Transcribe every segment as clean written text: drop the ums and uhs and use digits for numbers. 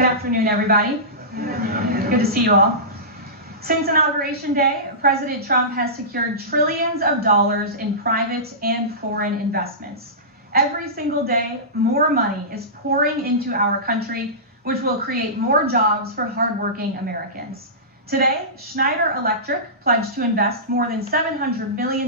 Good afternoon, everybody. Good to see you all. Since Inauguration Day, President Trump has secured trillions of dollars in private and foreign investments. Every single day, more money is pouring into our country, which will create more jobs for hardworking Americans. Today, Schneider Electric pledged to invest more than $700 million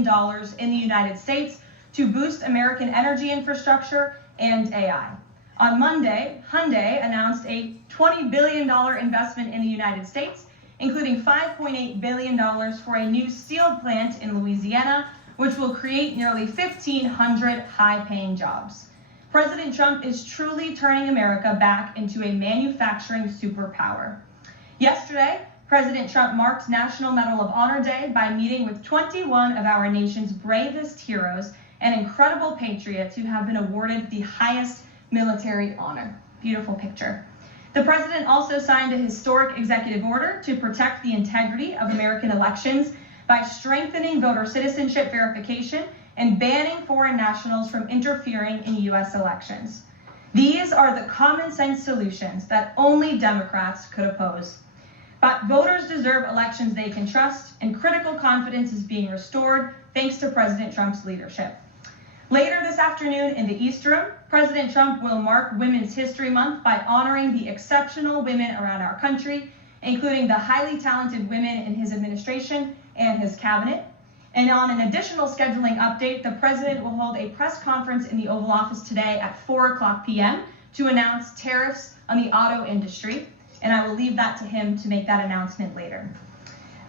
in the United States to boost American energy infrastructure and AI. On Monday, Hyundai announced a $20 billion investment in the United States, including $5.8 billion for a new steel plant in Louisiana, which will create nearly 1,500 high-paying jobs. President Trump is truly turning America back into a manufacturing superpower. Yesterday, President Trump marked National Medal of Honor Day by meeting with 21 of our nation's bravest heroes and incredible patriots who have been awarded the highest military honor. Beautiful picture. The president also signed a historic executive order to protect the integrity of American elections by strengthening voter citizenship verification and banning foreign nationals from interfering in U.S. elections. These are the common sense solutions that only Democrats could oppose. But voters deserve elections they can trust, and critical confidence is being restored thanks to President Trump's leadership. Later this afternoon in the East Room, President Trump will mark Women's History Month by honoring the exceptional women around our country, including the highly talented women in his administration and his cabinet. And on an additional scheduling update, the president will hold a press conference in the Oval Office today at 4:00 p.m. to announce tariffs on the auto industry, and I will leave that to him to make that announcement later.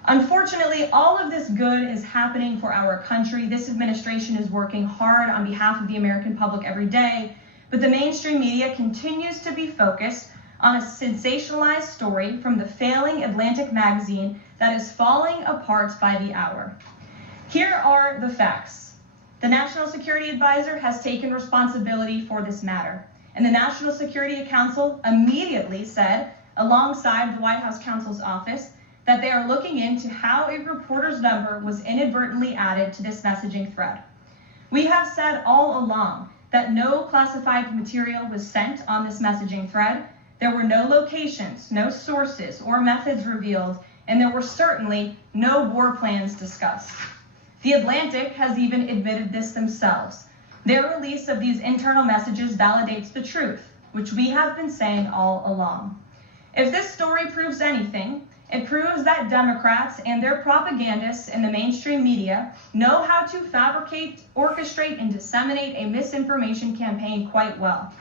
Unfortunately, all of this good is happening for our country. This administration is working hard on behalf of the American public every day, but the mainstream media continues to be focused on a sensationalized story from the failing Atlantic magazine that is falling apart by the hour. Here are the facts. The National Security Advisor has taken responsibility for this matter, and the National Security Council immediately said, alongside the White House counsel's office, that they are looking into how a reporter's number was inadvertently added to this messaging thread. We have said all along that no classified material was sent on this messaging thread. There were no locations, no sources or methods revealed, and there were certainly no war plans discussed. The Atlantic has even admitted this themselves. Their release of these internal messages validates the truth, which we have been saying all along. If this story proves anything, it proves that Democrats and their propagandists in the mainstream media know how to fabricate, orchestrate, and disseminate a misinformation campaign quite well.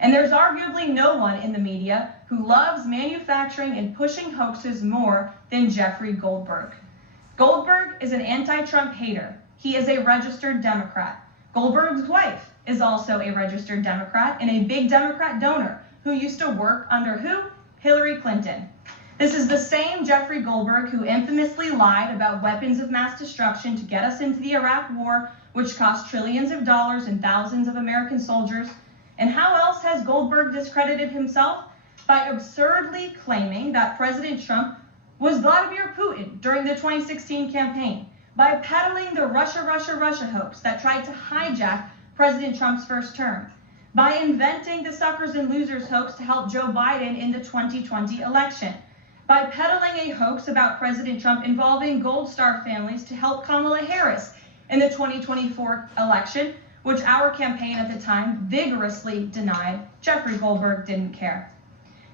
And there's arguably no one in the media who loves manufacturing and pushing hoaxes more than Jeffrey Goldberg. Goldberg is an anti-Trump hater. He is a registered Democrat. Goldberg's wife is also a registered Democrat and a big Democrat donor who used to work under who? Hillary Clinton. This is the same Jeffrey Goldberg who infamously lied about weapons of mass destruction to get us into the Iraq War, which cost trillions of dollars and thousands of American soldiers. And how else has Goldberg discredited himself? By absurdly claiming that President Trump was Vladimir Putin during the 2016 campaign, by peddling the Russia hoax that tried to hijack President Trump's first term, by inventing the suckers and losers hoax to help Joe Biden in the 2020 election, by peddling a hoax about President Trump involving Gold Star families to help Kamala Harris in the 2024 election, which our campaign at the time vigorously denied. Jeffrey Goldberg didn't care.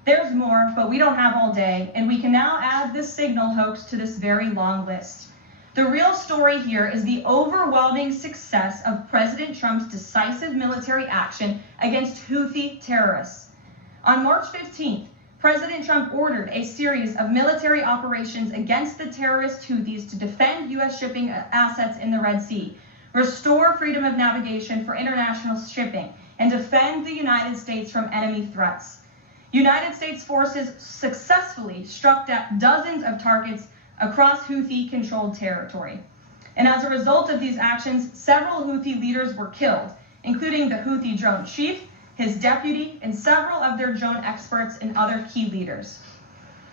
There's more, but we don't have all day, and we can now add this signal hoax to this very long list. The real story here is the overwhelming success of President Trump's decisive military action against Houthi terrorists. On March 15th, President Trump ordered a series of military operations against the terrorist Houthis to defend U.S. shipping assets in the Red Sea, restore freedom of navigation for international shipping, and defend the United States from enemy threats. United States forces successfully struck down dozens of targets across Houthi-controlled territory. And as a result of these actions, several Houthi leaders were killed, including the Houthi drone chief, his deputy, and several of their drone experts and other key leaders.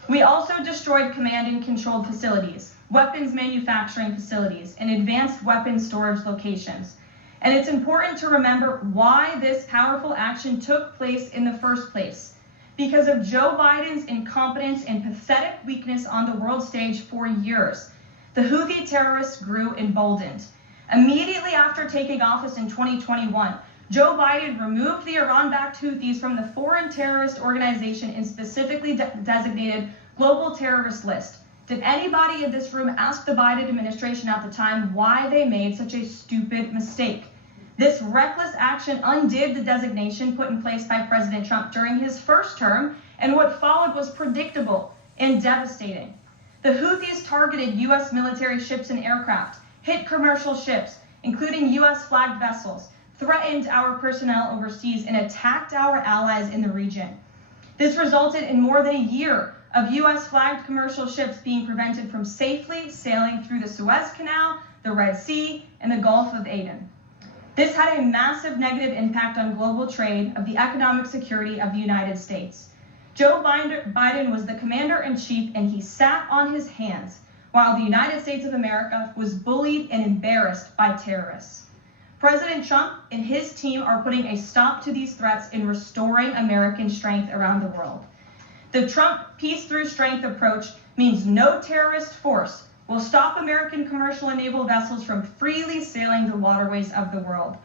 We also destroyed command and control facilities, weapons manufacturing facilities, and advanced weapons storage locations. And it's important to remember why this powerful action took place in the first place. because of Joe Biden's incompetence and pathetic weakness on the world stage for years. The Houthi terrorists grew emboldened. Immediately after taking office in 2021, Joe Biden removed the Iran-backed Houthis from the foreign terrorist organization and specifically designated global terrorist list. Did anybody in this room ask the Biden administration at the time why they made such a stupid mistake? This reckless action undid the designation put in place by President Trump during his first term, and what followed was predictable and devastating. The Houthis targeted U.S. military ships and aircraft, hit commercial ships, including U.S. flagged vessels, threatened our personnel overseas, and attacked our allies in the region. This resulted in more than a year of U.S. flagged commercial ships being prevented from safely sailing through the Suez Canal, the Red Sea, and the Gulf of Aden. This had a massive negative impact on global trade of the economic security of the United States. Joe Biden was the commander-in-chief, and he sat on his hands while the United States of America was bullied and embarrassed by terrorists. President Trump and his team are putting a stop to these threats and restoring American strength around the world. The Trump peace through strength approach means no terrorist force will stop American commercial and naval vessels from freely sailing the waterways of the world.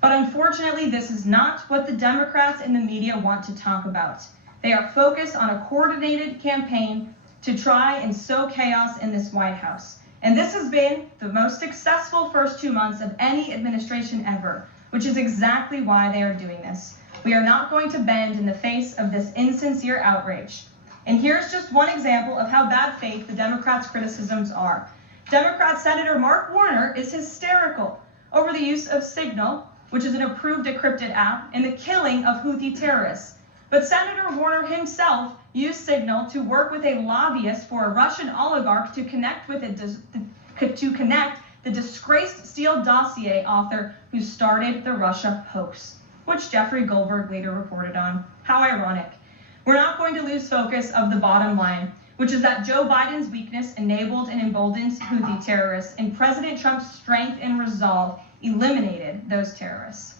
But unfortunately, this is not what the Democrats and the media want to talk about. They are focused on a coordinated campaign to try and sow chaos in this White House. And this has been the most successful first 2 months of any administration ever, which is exactly why they are doing this. We are not going to bend in the face of this insincere outrage. And here's just one example of how bad faith the Democrats' criticisms are. Democrat Senator Mark Warner is hysterical over the use of Signal, which is an approved decrypted app, and the killing of Houthi terrorists. But Senator Warner himself used Signal to work with a lobbyist for a Russian oligarch to connect the disgraced Steele dossier author who started the Russia hoax, which Jeffrey Goldberg later reported on. How ironic. We're not going to lose focus of the bottom line, which is that Joe Biden's weakness enabled and emboldened Houthi terrorists, and President Trump's strength and resolve eliminated those terrorists.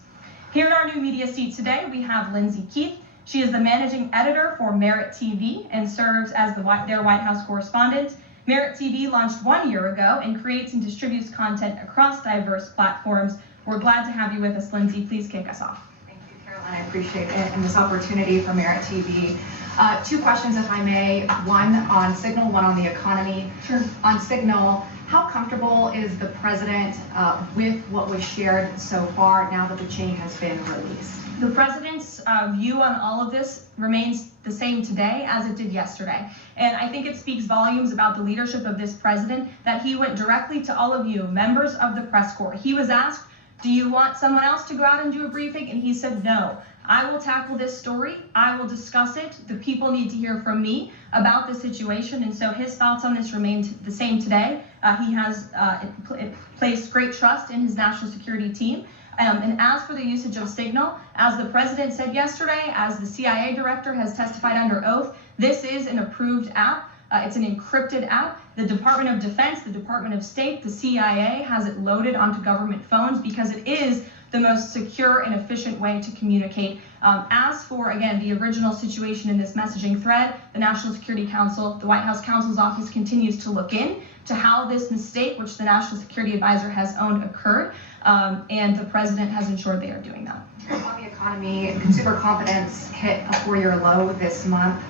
Here in our new media seat today, we have Lindsay Keith. She is the managing editor for Merit TV and serves as their White House correspondent. Merit TV launched 1 year ago and creates and distributes content across diverse platforms. We're glad to have you with us, Lindsay. Please kick us off. Caroline, I appreciate it and this opportunity for Merit TV. 2 questions, if I may. One on Signal, one on the economy. Sure. On Signal, how comfortable is the president with what was shared so far now that the chain has been released? The president's view on all of this remains the same today as it did yesterday. And I think it speaks volumes about the leadership of this president that he went directly to all of you, members of the press corps. He was asked, do you want someone else to go out and do a briefing? And he said, no, I will tackle this story. I will discuss it. The people need to hear from me about the situation. And so his thoughts on this remained the same today. He has placed great trust in his national security team. And as for the usage of Signal, as the president said yesterday, as the CIA director has testified under oath, this is an approved app. It's an encrypted app. The Department of Defense, the Department of State, the CIA has it loaded onto government phones because it is the most secure and efficient way to communicate. As for, again, the original situation in this messaging thread, the National Security Council, the White House counsel's office continues to look in to how this mistake, which the National Security Advisor has owned, occurred, and the president has ensured they are doing that. On the economy, consumer confidence hit a 4-year low this month.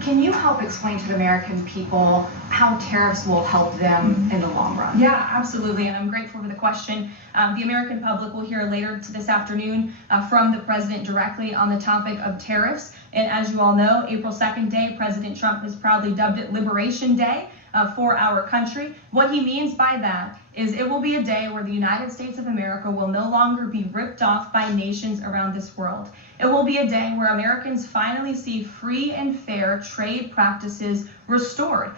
Can you help explain to the American people how tariffs will help them in the long run? Yeah, absolutely, and I'm grateful for the question. The American public will hear later this afternoon from the president directly on the topic of tariffs. And as you all know, April 2nd day, President Trump has proudly dubbed it Liberation Day for our country. What he means by that is it will be a day where the United States of America will no longer be ripped off by nations around this world. It will be a day where Americans finally see free and fair trade practices restored.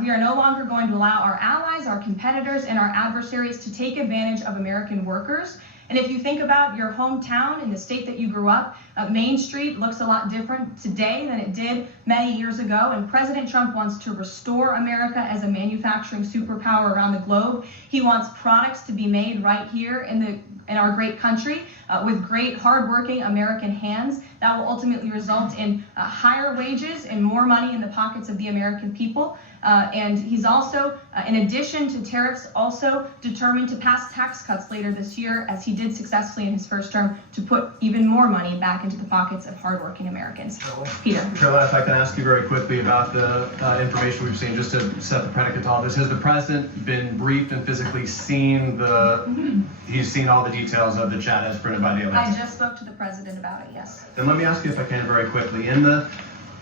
We are no longer going to allow our allies, our competitors, and our adversaries to take advantage of American workers. And if you think about your hometown and the state that you grew up, Main Street looks a lot different today than it did many years ago, and President Trump wants to restore America as a manufacturing superpower around the globe. He wants products to be made right here in our great country with great hardworking American hands that will ultimately result in higher wages and more money in the pockets of the American people. And he's also, in addition to tariffs, also determined to pass tax cuts later this year, as he did successfully in his first term, to put even more money back into the pockets of hardworking Americans. Peter. Caroline, if I can ask you very quickly about the information we've seen, just to set the predicate to all this. Has the president been briefed and physically seen he's seen all the details of the chat as printed by the event? I just spoke to the president about it, yes. Then let me ask you, if I can, very quickly. In the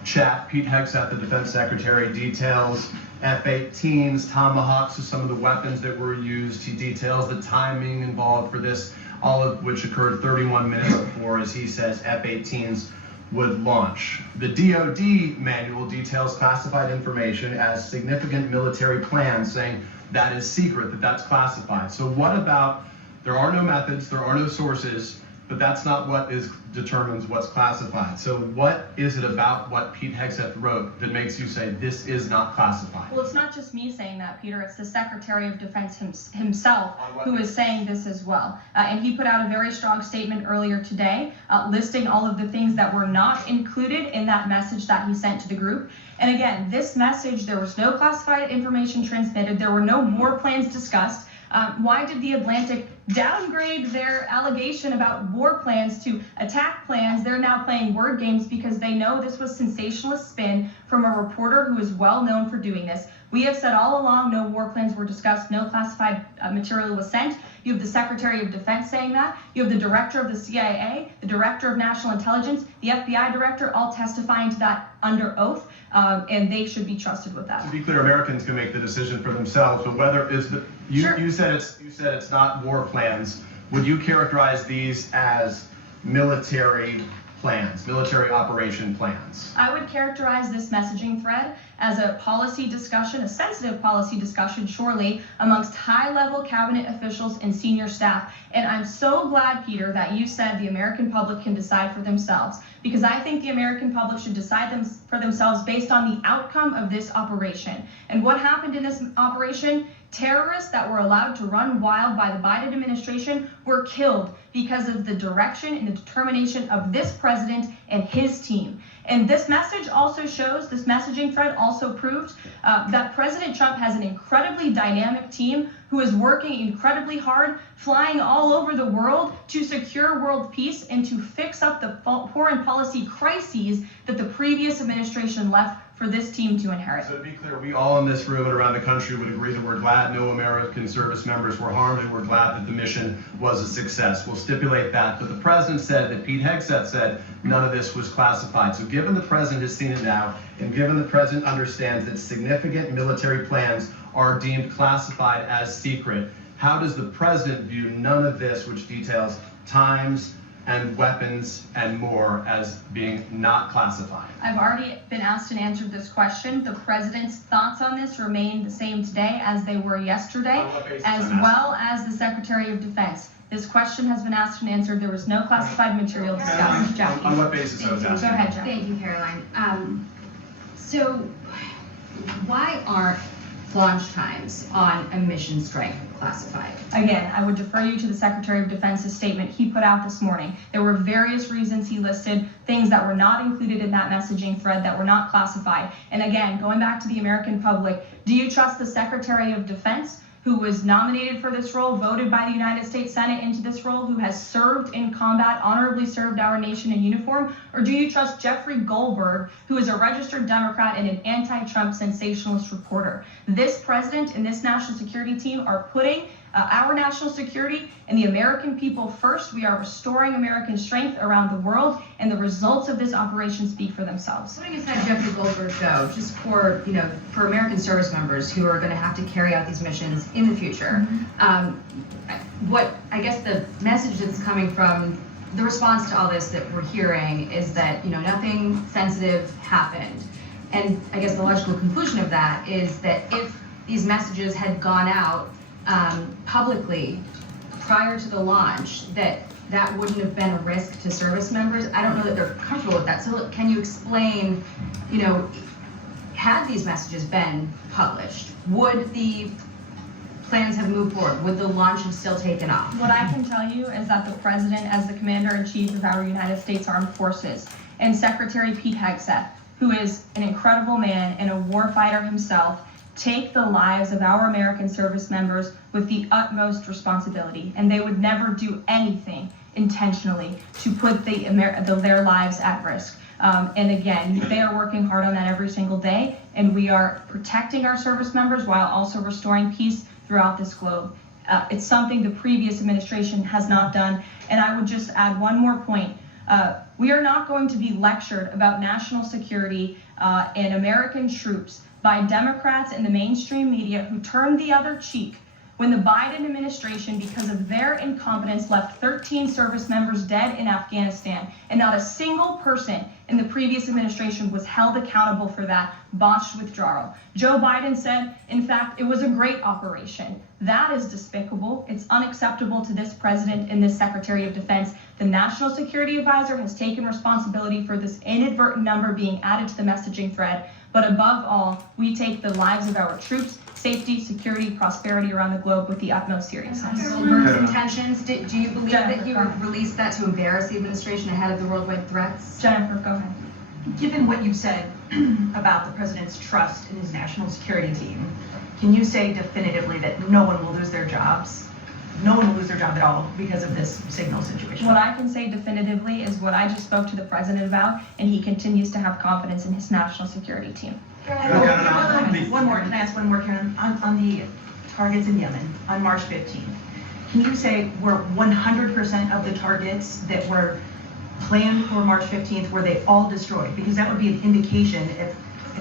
chat, Pete Hegseth, the defense secretary, details F-18s, Tomahawks, so some of the weapons that were used. He details the timing involved for this, all of which occurred 31 minutes before, as he says, F-18s would launch. The DoD manual details classified information as significant military plans, saying that is secret, that's classified. So what about, there are no methods, there are no sources, but that's not what determines what's classified. So what is it about what Pete Hegseth wrote that makes you say this is not classified? Well, it's not just me saying that, Peter. It's the Secretary of Defense himself who is saying this as well. And he put out a very strong statement earlier today listing all of the things that were not included in that message that he sent to the group. And again, this message, there was no classified information transmitted. There were no war plans discussed. Why did the Atlantic downgrade their allegation about war plans to attack plans? They're now playing word games because they know this was sensationalist spin from a reporter who is well known for doing this. We have said all along no war plans were discussed, no classified material was sent. You have the Secretary of Defense saying that. You have the Director of the CIA, the Director of National Intelligence, the FBI Director, all testifying to that under oath. And they should be trusted with that. To be clear, Americans can make the decision for themselves, but whether you said it's not war plans. Would you characterize these as military plans, military operation plans? I would characterize this messaging thread as a policy discussion, a sensitive policy discussion, surely, amongst high-level cabinet officials and senior staff. And I'm so glad, Peter, that you said the American public can decide for themselves, because I think the American public should decide for themselves based on the outcome of this operation. And what happened in this operation? Terrorists that were allowed to run wild by the Biden administration were killed because of the direction and the determination of this president and his team. And this message also shows, this messaging thread also proved that President Trump has an incredibly dynamic team who is working incredibly hard, flying all over the world to secure world peace and to fix up the foreign policy crises that the previous administration left for this team to inherit. So to be clear, we all in this room and around the country would agree that we're glad no American service members were harmed, and we're glad that the mission was a success. We'll stipulate that. But the president said that Pete Hegseth said none of this was classified. So given the president has seen it now, and given the president understands that significant military plans are deemed classified as secret, how does the president view none of this, which details times and weapons and more, as being not classified? I've already been asked and answered this question. The president's thoughts on this remain the same today as they were yesterday, as well as the Secretary of Defense. This question has been asked and answered. There was no classified material discussed. Jackie. On what basis I was asking? Go ahead, Jackie. Thank you, Caroline. So why aren't launch times on a mission strike classified? Again, I would defer you to the Secretary of Defense's statement he put out this morning. There were various reasons he listed things that were not included in that messaging thread that were not classified. And again, going back to the American public, do you trust the Secretary of Defense, who was nominated for this role, voted by the United States Senate into this role, who has served in combat, honorably served our nation in uniform? Or do you trust Jeffrey Goldberg, who is a registered Democrat and an anti-Trump sensationalist reporter? This president and this national security team are putting our national security and the American people first. We are restoring American strength around the world, and the results of this operation speak for themselves. Putting aside Jeffrey Goldberg, though, just for for American service members who are going to have to carry out these missions in the future, what I guess the message that's coming from the response to all this that we're hearing is that nothing sensitive happened, and I guess the logical conclusion of that is that if these messages had gone out publicly prior to the launch, that that wouldn't have been a risk to service members. I don't know that they're comfortable with that. So can you explain, had these messages been published, would the plans have moved forward? Would the launch have still taken off? What I can tell you is that the President, as the Commander-in-Chief of our United States Armed Forces, and Secretary Pete Hegseth, who is an incredible man and a warfighter himself, take the lives of our American service members with the utmost responsibility, and they would never do anything intentionally to put their lives at risk. And again, they are working hard on that every single day, and we are protecting our service members while also restoring peace throughout this globe. It's something the previous administration has not done. And I would just add one more point. We are not going to be lectured about national security and American troops by Democrats and the mainstream media who turned the other cheek when the Biden administration, because of their incompetence, left 13 service members dead in Afghanistan, and not a single person in the previous administration was held accountable for that botched withdrawal. Joe Biden said, in fact, it was a great operation. That is despicable. It's unacceptable to this president and this Secretary of Defense. The National Security Advisor has taken responsibility for this inadvertent number being added to the messaging thread. But above all, we take the lives of our troops, safety, security, prosperity around the globe with the utmost seriousness. Goldberg's intentions, do you believe that he released that to embarrass the administration ahead of the worldwide threats? Jennifer, go ahead. Given what you've said about the president's trust in his national security team, can you say definitively that no one will lose their jobs? No one will lose their job at all because of this signal situation? What I can say definitively is what I just spoke to the president about, and he continues to have confidence in his national security team. One more, can I ask one more, Karen? On the targets in Yemen on March 15th, can you say were 100% of the targets that were planned for March 15th, were they all destroyed? Because that would be an indication if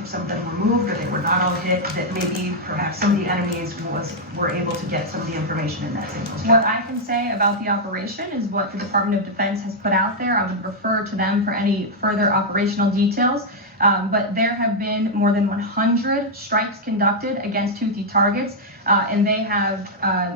some of them were moved or they were not all hit, that maybe perhaps some of the enemies were able to get some of the information in that signal. What I can say about the operation is what the Department of Defense has put out there. I would refer to them for any further operational details. But there have been more than 100 strikes conducted against Houthi targets, and they have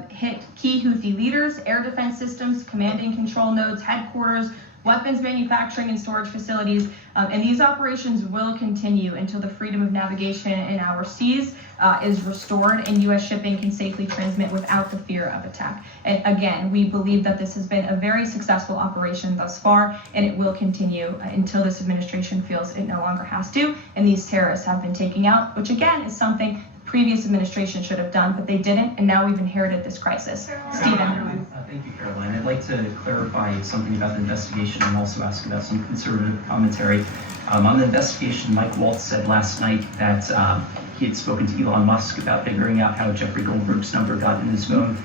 hit key Houthi leaders, air defense systems, command and control nodes, headquarters, weapons manufacturing and storage facilities, and these operations will continue until the freedom of navigation in our seas is restored and U.S. shipping can safely transmit without the fear of attack. And again, we believe that this has been a very successful operation thus far, and it will continue until this administration feels it no longer has to, and these terrorists have been taken out, which again is something the previous administration should have done, but they didn't, and now we've inherited this crisis. Stephen. Thank you, Caroline. I'd like to clarify something about the investigation and also ask about some conservative commentary. On the investigation, Mike Waltz said last night that he had spoken to Elon Musk about figuring out how Jeffrey Goldberg's number got in his phone.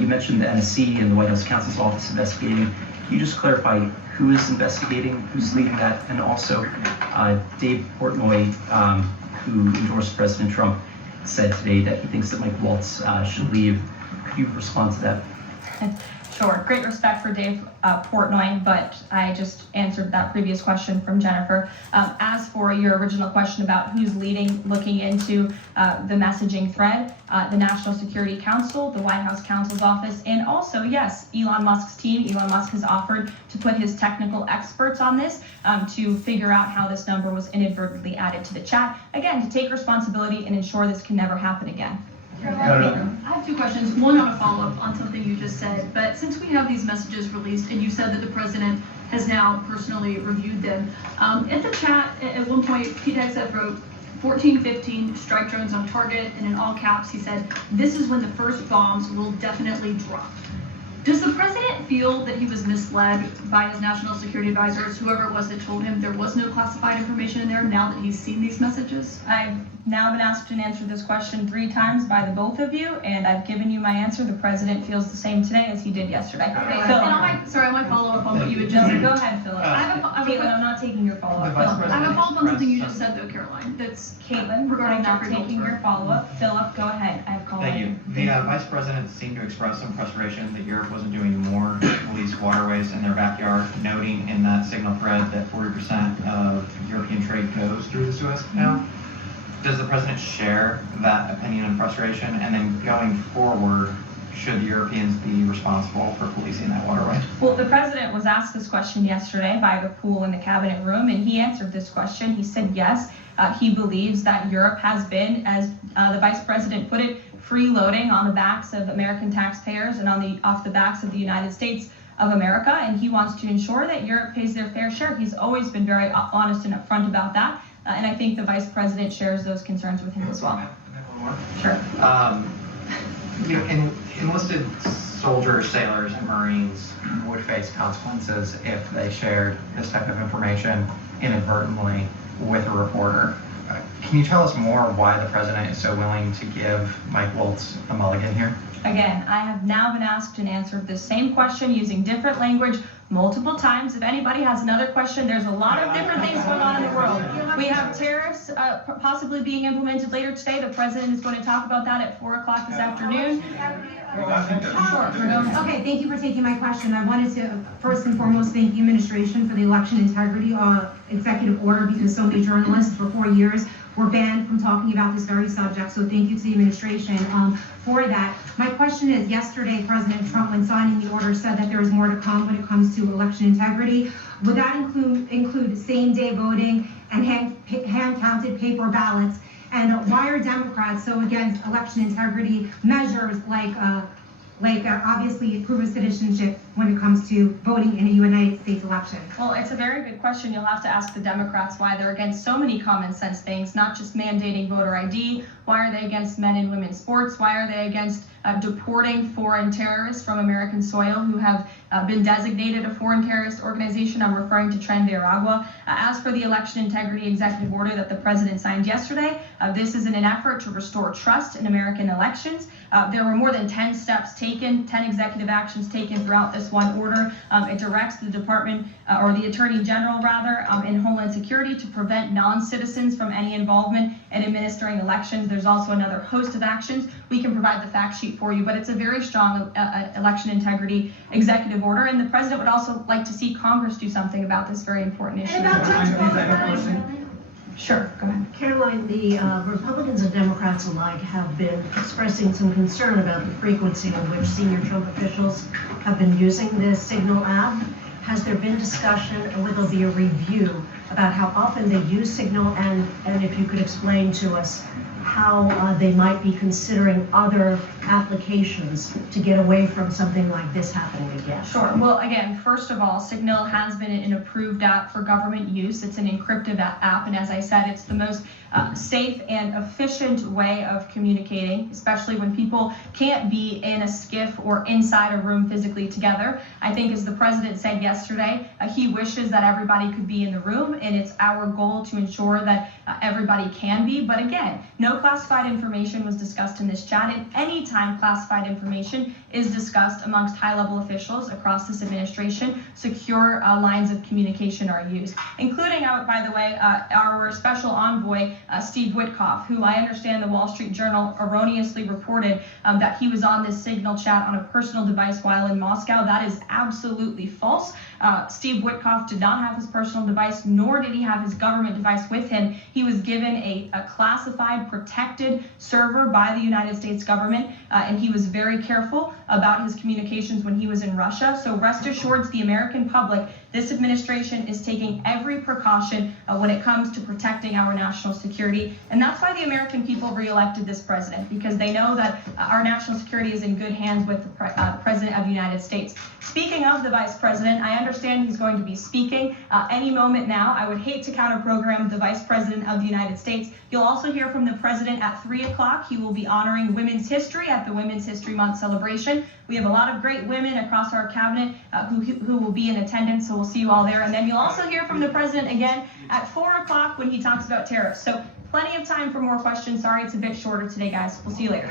You mentioned the NSC and the White House counsel's office investigating. Can you just clarify who is investigating, who's leading that, and also Dave Portnoy, who endorsed President Trump, said today that he thinks that Mike Waltz should leave. Could you respond to that? Sure. Great respect for Dave Portnoy, but I just answered that previous question from Jennifer. As for your original question about who's looking into the messaging thread, the National Security Council, the White House counsel's office, and also, yes, Elon Musk's team. Elon Musk has offered to put his technical experts on this to figure out how this number was inadvertently added to the chat. Again, to take responsibility and ensure this can never happen again. I have two questions. One on a follow-up on something you just said. But since we have these messages released, and you said that the president has now personally reviewed them, in the chat at one point, Pete Hegseth wrote 14-15 strike drones on target, and in all caps he said, "This is when the first bombs will definitely drop." Does the president feel that he was misled by his national security advisors, whoever it was that told him there was no classified information in there, now that he's seen these messages? I've now been asked and answered this question 3 times by the both of you, and I've given you my answer. The president feels the same today as he did yesterday. Okay, Philip. and I might follow up on what you had just said. Go ahead, Philip. Caitlin, I'm not taking your follow-up. I have a follow-up on something you just said, though, Caroline. That's Caitlin, regarding I'm not Jeffrey taking Goldberg. your follow-up. Philip, go ahead. I've called Thank you. in. The vice president seemed to express some frustration that Europe wasn't doing more to police waterways in their backyard, noting in that signal thread that 40% of European trade goes through the Suez Canal. Does the president share that opinion and frustration? And then going forward, should the Europeans be responsible for policing that waterway? Well, the president was asked this question yesterday by the pool in the cabinet room, and he answered this question. He said yes, he believes that Europe has been, as the vice president put it, freeloading on the backs of American taxpayers and off the backs of the United States of America, and he wants to ensure that Europe pays their fair share. He's always been very honest and upfront about that, and I think the vice president shares those concerns with him as well. One more. Sure. Enlisted soldiers, sailors, and Marines would face consequences if they shared this type of information inadvertently with a reporter. Can you tell us more why the president is so willing to give Mike Waltz a mulligan here? Again, I have now been asked and answered the same question using different language multiple times. If anybody has another question, there's a lot of different things going on in the world. We have tariffs possibly being implemented later today. The president is going to talk about that at 4 o'clock this afternoon. Okay, thank you for taking my question. I wanted to first and foremost thank the administration for the election integrity executive order, because so many journalists for 4 years were banned from talking about this very subject. So thank you to the administration for that. My question is, yesterday President Trump, when signing the order, said that there is more to come when it comes to election integrity. Would that include same-day voting and hand-counted paper ballots? And why are Democrats so against election integrity measures like obviously proven citizenship when it comes to voting in a United States election? Well, it's a very good question. You'll have to ask the Democrats why they're against so many common sense things, not just mandating voter ID. Why are they against men and women's sports? Why are they against deporting foreign terrorists from American soil who have been designated a foreign terrorist organization? I'm referring to Tren de Aragua. As for the election integrity executive order that the president signed yesterday, this is in an effort to restore trust in American elections. There were more than 10 steps taken, 10 executive actions taken throughout this one order. It directs the department, or the attorney general rather, in Homeland Security to prevent non-citizens from any involvement in administering elections. There's also another host of actions. We can provide the fact sheet for you, but it's a very strong election integrity executive order, and the president would also like to see Congress do something about this very important issue. Sure, go ahead. Caroline, the Republicans and Democrats alike have been expressing some concern about the frequency in which senior Trump officials have been using this Signal app. Has there been discussion, or will there be a review about how often they use Signal, and if you could explain to us how they might be considering other applications to get away from something like this happening again? Sure. Well, again, first of all, Signal has been an approved app for government use. It's an encrypted app, and as I said, it's the most safe and efficient way of communicating, especially when people can't be in a skiff or inside a room physically together. I think, as the president said yesterday, he wishes that everybody could be in the room, and it's our goal to ensure that everybody can be. But again, no classified information was discussed in this chat, and anytime classified information is discussed amongst high-level officials across this administration, secure lines of communication are used, including, by the way, our special envoy, Steve Witkoff, who I understand the Wall Street Journal erroneously reported that he was on this Signal chat on a personal device while in Moscow. That is absolutely false. Steve Witkoff did not have his personal device, nor did he have his government device with him. He was given a classified, protected server by the United States government, and he was very careful about his communications when he was in Russia. So rest assured, to the American public, this administration is taking every precaution when it comes to protecting our national security. And that's why the American people reelected this president, because they know that our national security is in good hands with the President of the United States. Speaking of the Vice President, I understand he's going to be speaking any moment now. I would hate to counter-program the Vice President of the United States. You'll also hear from the President at 3 o'clock. He will be honoring Women's History at the Women's History Month celebration. We have a lot of great women across our cabinet who will be in attendance, so we'll see you all there. And then you'll also hear from the President again at 4 o'clock when he talks about tariffs. So plenty of time for more questions. Sorry it's a bit shorter today, guys. We'll see you later.